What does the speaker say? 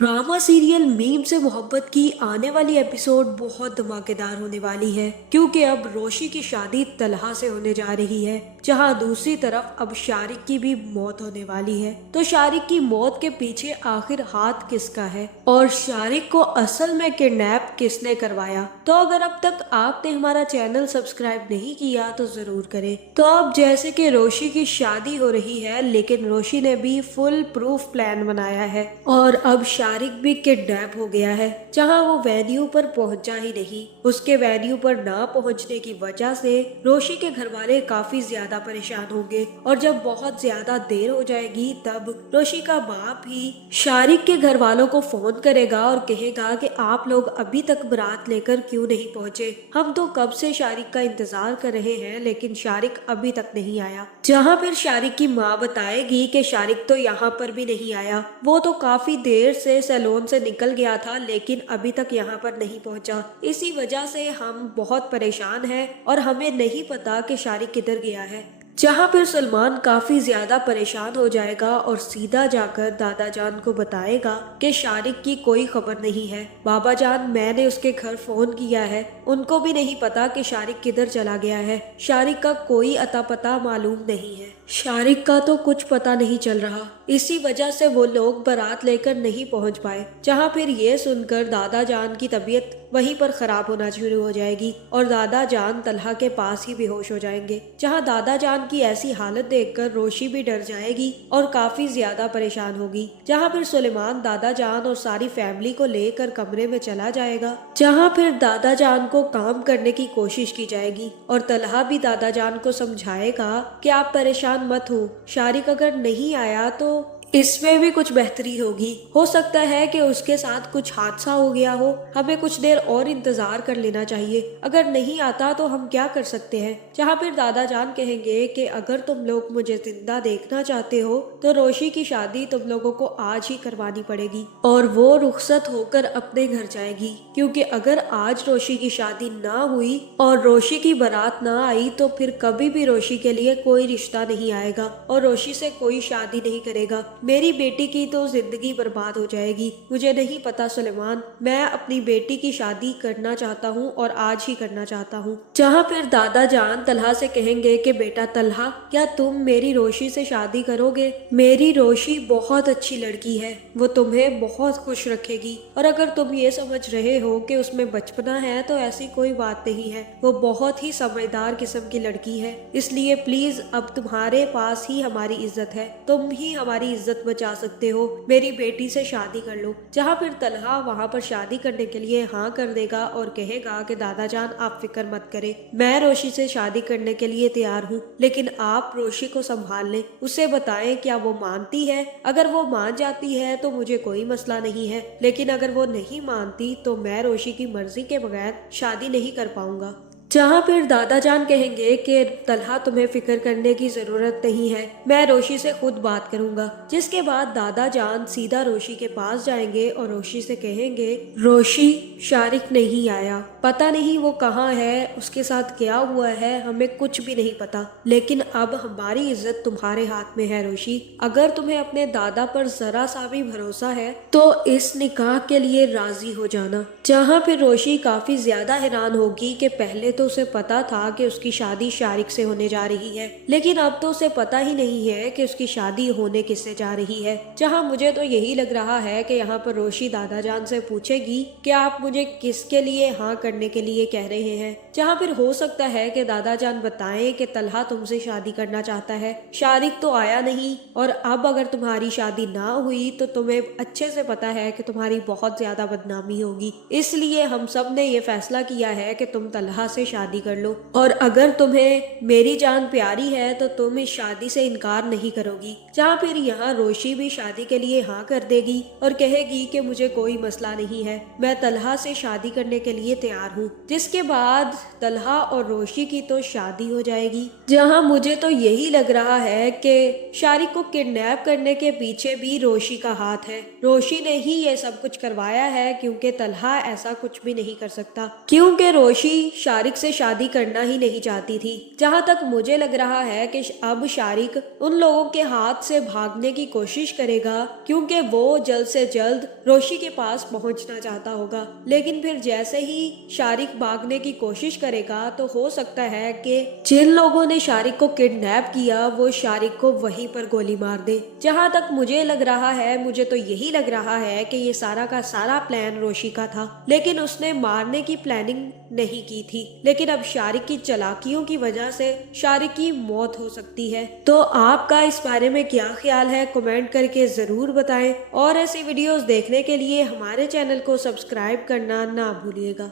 Drama serial meme से मोहब्बत की आने वाली एपिसोड बहुत धमाकेदार होने वाली है, क्योंकि अब रोशी की शादी तलहा से होने जा रही है, जहां दूसरी तरफ अब शारिक की भी मौत होने वाली है। तो शारिक की मौत के पीछे आखिर हाथ किसका है और शारिक को असल में किडनैप किसने करवाया? तो अगर अब तक आपने हमारा चैनल सब्सक्राइब नहीं किया तो जरूर करें। तो अब जैसे कि रोशी की शादी हो रही है, लेकिन रोशी ने भी फुल प्रूफ प्लान बनाया है और अब शारिक भी किडनैप हो गया है, जहां वो वेन्यू पर पहुंचा ही नहीं। उसके वेन्यू पर ना पहुंचने की वजह से रोशी के घर वाले काफी ज्यादा परेशान होंगे और जब बहुत ज्यादा देर हो जाएगी तब रोशी का बाप ही शारिक के घर वालों को फोन करेगा और कहेगा कि आप लोग अभी तक बारात लेकर क्यों नहीं पहुंचे? हम तो कब से शारिक का इंतजार कर रहे हैं, लेकिन शारिक अभी तक नहीं आया। जहां फिर शारिक की माँ बताएगी कि शारिक तो यहाँ पर भी नहीं आया, वो तो काफी देर से सैलून से निकल गया था लेकिन अभी तक यहाँ पर नहीं पहुंचा। इसी वजह से हम बहुत परेशान हैं और हमें नहीं पता कि शारिक किधर गया है। जहाँ फिर सलमान काफी ज्यादा परेशान हो जाएगा और सीधा जाकर दादा जान को बताएगा कि शारिक की कोई खबर नहीं है। बाबा जान, मैंने उसके घर फोन किया है, उनको भी नहीं पता कि शारिक किधर चला गया है। शारिक का कोई अता पता मालूम नहीं है। शारिक का तो कुछ पता नहीं चल रहा, इसी वजह से वो लोग बारात लेकर नहीं पहुंच पाए। जहाँ फिर ये सुनकर दादा जान की तबीयत वहीं पर खराब होना शुरू हो जाएगी और दादा जान तलहा के पास ही बेहोश हो जाएंगे। जहाँ दादा जान की ऐसी हालत देखकर रोशी भी डर जाएगी और काफी ज्यादा परेशान होगी। जहाँ फिर सुलेमान दादा जान और सारी फैमिली को लेकर कमरे में चला जाएगा, जहाँ फिर दादा जान को काम करने की कोशिश की जाएगी और तलहा भी दादा जान को समझाएगा कि आप परेशान मत हो, शारिक अगर नहीं आया तो इसमें भी कुछ बेहतरी होगी। हो सकता है कि उसके साथ कुछ हादसा हो गया हो, हमें कुछ देर और इंतजार कर लेना चाहिए। अगर नहीं आता तो हम क्या कर सकते हैं? जहाँ फिर दादा जान कहेंगे कि अगर तुम लोग मुझे जिंदा देखना चाहते हो तो रोशी की शादी तुम लोगों को आज ही करवानी पड़ेगी और वो रुखसत होकर अपने घर जाएगी, क्योंकि अगर आज रोशी की शादी ना हुई और रोशी की बारात ना आई तो फिर कभी भी रोशी के लिए कोई रिश्ता नहीं आएगा और रोशी से कोई शादी नहीं करेगा। मेरी बेटी की तो जिंदगी बर्बाद हो जाएगी। मुझे नहीं पता सुलेमान, मैं अपनी बेटी की शादी करना चाहता हूँ और आज ही करना चाहता हूँ। जहाँ फिर दादा जान तलहा से कहेंगे कि बेटा तलहा, क्या तुम मेरी रोशी से शादी करोगे? मेरी रोशी बहुत अच्छी लड़की है, वो तुम्हें बहुत खुश रखेगी और अगर तुम ये समझ रहे हो कि उसमें बचपना है तो ऐसी कोई बात नहीं है। वो बहुत ही समझदार किस्म की लड़की है, इसलिए प्लीज अब तुम्हारे पास ही हमारी इज्जत है, तुम ही हमारी इज्जत बचा सकते हो, मेरी बेटी से शादी कर लो। जहाँ फिर तलहा वहाँ पर शादी करने के लिए हाँ कर देगा और कहेगा कि दादा जान आप फिक्र मत करें, मैं रोशी से शादी करने के लिए तैयार हूँ, लेकिन आप रोशी को संभाल लें, उसे बताएं क्या वो मानती है। अगर वो मान जाती है तो मुझे कोई मसला नहीं है, लेकिन अगर वो नहीं मानती तो मैं रोशी की मर्जी के बगैर शादी नहीं कर पाऊंगा। जहाँ फिर दादा जान कहेंगे कि तलहा तुम्हें फिक्र करने की जरूरत नहीं है, मैं रोशी से खुद बात करूंगा। जिसके बाद दादा जान सीधा रोशी के पास जाएंगे और रोशी से कहेंगे, रोशी, शारिक नहीं आया, पता नहीं वो कहाँ है, उसके साथ क्या हुआ है, हमें कुछ भी नहीं पता, लेकिन अब हमारी इज्जत तुम्हारे हाथ में है रोशी। अगर तुम्हें अपने दादा पर जरा सा भी भरोसा है तो इस निकाह के लिए राजी हो जाना। जहाँ फिर रोशी काफी ज्यादा हैरान होगी कि पहले तो उसे पता था कि उसकी शादी शारिक से होने जा रही है, लेकिन अब तो उसे पता ही नहीं है कि उसकी शादी होने किससे जा रही है। जहाँ मुझे तो यही लग रहा है कि यहाँ पर रोशी दादा जान से पूछेगी कि आप मुझे किसके लिए हाँ करने के लिए कह रहे हैं। जहाँ फिर हो सकता है कि दादा जान बताएं कि तलहा तुमसे शादी करना चाहता है, शारिक तो आया नहीं और अब अगर तुम्हारी शादी ना हुई तो तुम्हें अच्छे से पता है कि तुम्हारी बहुत ज्यादा बदनामी होगी, इसलिए हम सब ने ये फैसला किया है कि तुम तलहा से शादी कर लो और अगर तुम्हें मेरी जान प्यारी है तो तुम इस शादी से इनकार नहीं करोगी। जहाँ फिर यहाँ रोशी भी शादी के लिए हाँ कर देगी और कहेगी कि मुझे कोई मसला नहीं है, मैं तलहा से शादी करने के लिए तैयार हूँ। जिसके बाद तलहा और रोशी की तो शादी हो जाएगी। जहाँ मुझे तो यही लग रहा है कि शारिक को किडनैप करने के पीछे भी रोशी का हाथ है, रोशी ने ही ये सब कुछ करवाया है, क्योंकि तलहा ऐसा कुछ भी नहीं कर सकता, क्योंकि रोशी शारिक से शादी करना ही नहीं चाहती थी। जहाँ तक मुझे लग रहा है कि अब शारिक उन लोगों के हाथ से भागने की कोशिश करेगा, क्योंकि वो जल्द से जल्द रोशी के पास पहुंचना चाहता होगा। लेकिन फिर जैसे ही शारिक भागने की कोशिश करेगा तो हो सकता है कि जिन लोगों ने शारिक को किडनैप किया वो शारिक को वहीं पर गोली मार दे। जहाँ तक मुझे लग रहा है, मुझे तो यही लग रहा है कि ये सारा का सारा प्लान रोशी का था, लेकिन उसने मारने की प्लानिंग नहीं की थी। लेकिन अब शारिक की चालाकियों की वजह से शारिक की मौत हो सकती है। तो आपका इस बारे में क्या ख्याल है, कमेंट करके जरूर बताएं और ऐसी वीडियोस देखने के लिए हमारे चैनल को सब्सक्राइब करना ना भूलिएगा।